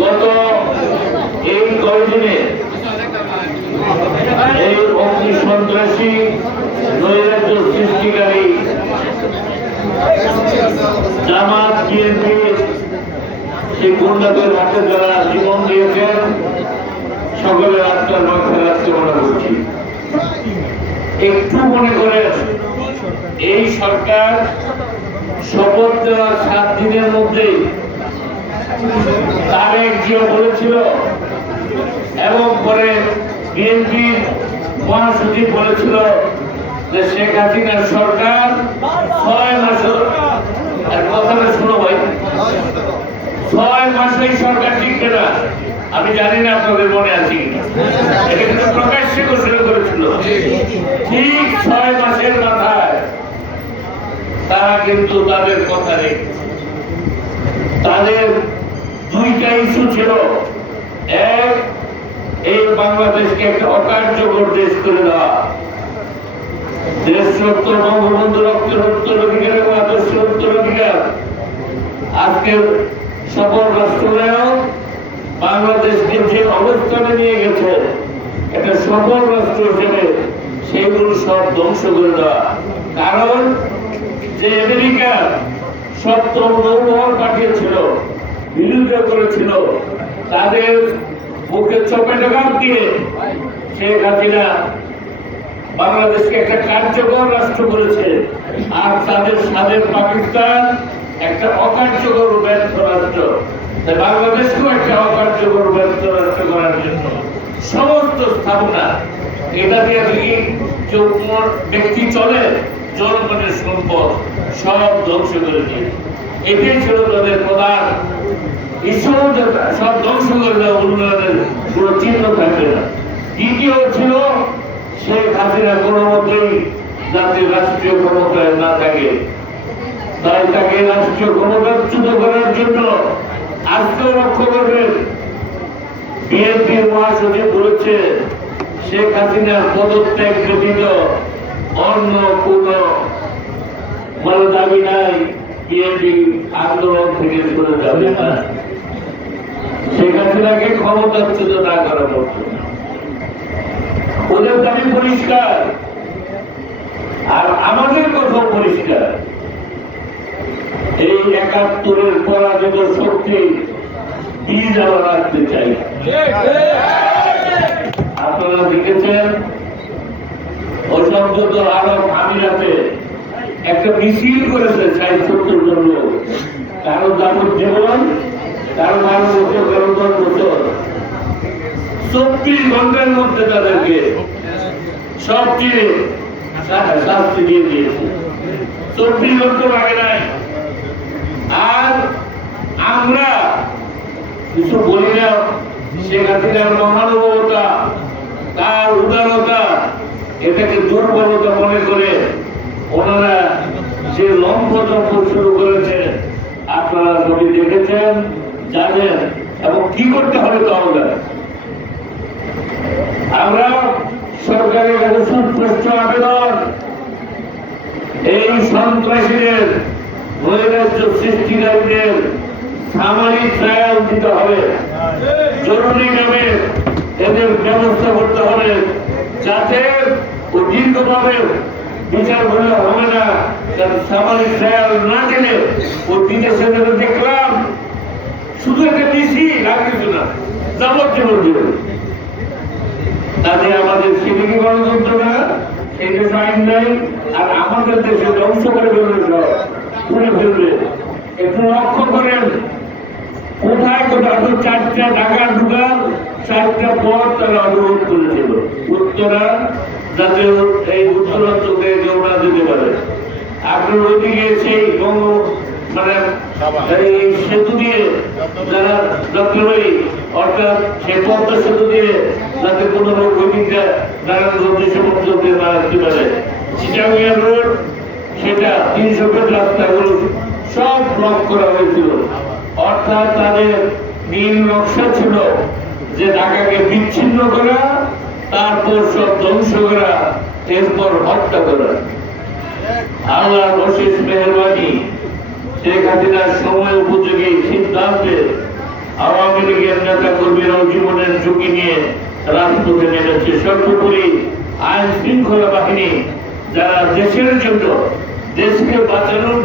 গত এই কয়দিনে এই অগ্নি সন্ত্রাসী নৈরাজ্য সৃষ্টিকারী জামাত বিএনপি, সেই গুন্ডাদের হাতে যারা জীবন দিয়েছেন, সকলের আত্মার মাথায় রাখতে মনে করছি একটু মনে করেন এই সরকার শপথ দেওয়ার সাত দিনের মধ্যেই তারেক জিও বলেছিল, এবং পরে বিএনপির মহাসচিব বলেছিল যে শেখ হাসিনার সরকার ছয় মাস আর কথাটা শুনো ভাই, ছয় মাসেই সরকার টিকবে না আমি জানি না আপনাদের মনে আছে। এটা প্রকাশ্যে ঘোষণা করেছিল ঠিক ছয় মাসের মাথায় তারা কিন্তু তাদের কথা নেই তাদের দুইটা ইস্যু ছিল। এক, এই বাংলাদেশকে একটা অকার্যকর দেশ করে দেওয়া। দেশ বঙ্গবন্ধু রক্তের উত্তরাধিকার এবং আদর্শ উত্তরাধিকার আজকের সকল রাষ্ট্রনায়ক বাংলাদেশকে যে অবস্থানে নিয়ে গেছে, একটা সফল রাষ্ট্র হিসেবে সেগুলো সব ধ্বংস করে দেওয়া। কারণ যে আমেরিকা সপ্তম নৌবহর পাঠিয়েছিল বিরোধিতা করেছিল। তাদের মুখে চপেটাঘাত দিয়ে শেখ হাসিনা বাংলাদেশকে একটা কার্যকর রাষ্ট্র করেছে। আর তাদের স্বাধীন পাকিস্তান একটা অকার্যকর ব্যর্থ রাষ্ট্র। বাংলাদেশকেও একটা অকার্যকর ব্যর্থ রাষ্ট্র করার জন্য সমস্ত স্থাপনা এটা দিয়ে কি কেউ ব্যক্তি চলে, জনগণের সম্পদ সব ধ্বংস করে দিয়ে এটাই ছিল তাদের প্রধান ঈশ্বর সব চিহ্ন থাকবে না। দ্বিতীয় ছিল, শেখ হাসিনা কোনো মতেই রাষ্ট্রীয় না থাকে। তাকে রাষ্ট্রীয় ক্ষমতাচ্যুত করার জন্য আজকেও লক্ষ্য করবেন, বিএনপির মহাসচিব বলেছে, শেখ অন্য কোন দাবি নাই, বিএনপি আন্দোলন থেকে সরে যাবে। না শেখ হাসিনাকে ক্ষমতাচ্যুত না করা পর্যন্ত ওদের দাবি পরিষ্কার। আর আমাদের কথা পরিষ্কার। এই একাত্তরের পরাজিত শক্তি বীজ আমরা রাখতে চাই। আপনারা দেখেছেন অসংযত আরব আমিরাতে একটা মিছিল করেছে ষাট সত্তর জন লোক। কারও যাবজ্জীবন কারও বারো বছর কারও দশ বছর চব্বিশ ঘণ্টার মধ্যে তাদেরকে সবচেয়ে শা- শাস্তি দিয়ে দিয়েছে। চব্বিশ ঘণ্টা লাগে নাই। আর আমরা কিছু বলি না, শেখ হাসিনার মহানুভবতা, তার উদারতা, এটাকে দুর্বলতা মনে করে ওনারা যে জম্প শুরু করেছে আপনারা সবই দেখেছেন জানেন এবং কি করতে হবে তো আমরা? আমরা সরকারের কাছে সুস্পষ্ট আবেদন। এই সন্ত্রাসীদের নৈরাজ্য সৃষ্টিকারীদের সামরিক ট্রায়াল দিতে হবে। জরুরি নামে এদের ব্যবস্থা করতে হবে যাতে ও দীর্ঘভাবে বিচার করলে হবে না। তার সামরিক ট্রায়াল না গেলে ও বিদেশে দেখলাম শুধু একটা বেশি লাগছে না, যাবজ্জীবন দিবে তাতে আমাদের সেদিকে গণতন্ত্র না সেই দেশে আইন নাই, আর আমাদের দেশে ধ্বংস করে ফেলবে সব, পুড়ে ফেলবে। একটু লক্ষ্য করেন, কোথায় কোথায় তো চারটা ঢাকা ঢুকার চারটা পথ তারা অবরোধ করেছিল। উত্তরা, যাতে এই উত্তরাঞ্চলে কেউ না যেতে পারে। আপনার ওইদিকে সেই বঙ্গ মানে এই সেতু দিয়ে যারা যাত্রীবাহী অর্থাৎ সেই পদ্মা সেতু দিয়ে যাতে কোনো লোক ওই দিকটা নারায়ণগঞ্জ সমস্ত দিয়ে না আসতে পারে চিটাঙ্গিয়া রোড, সেটা তিনশো ফিট রাস্তাগুলো সব ব্লক করা হয়েছিল। অর্থাৎ তাদের নীল নকশা ছিল যে ঢাকাকে বিচ্ছিন্ন করা, তারপর সব ধ্বংস করা, এরপর হত্যা করা। আল্লাহর অশেষ মেহরবানি। শেখ হাসিনার সময় উপযোগী সিদ্ধান্তে আওয়ামী লীগের নেতা কর্মীরাও জীবনের ঝুঁকি নিয়ে রাজপথে নেমেছে। সর্বোপরি আইন শৃঙ্খলা বাহিনী, যারা দেশের জন্য দেশকে বাঁচানোর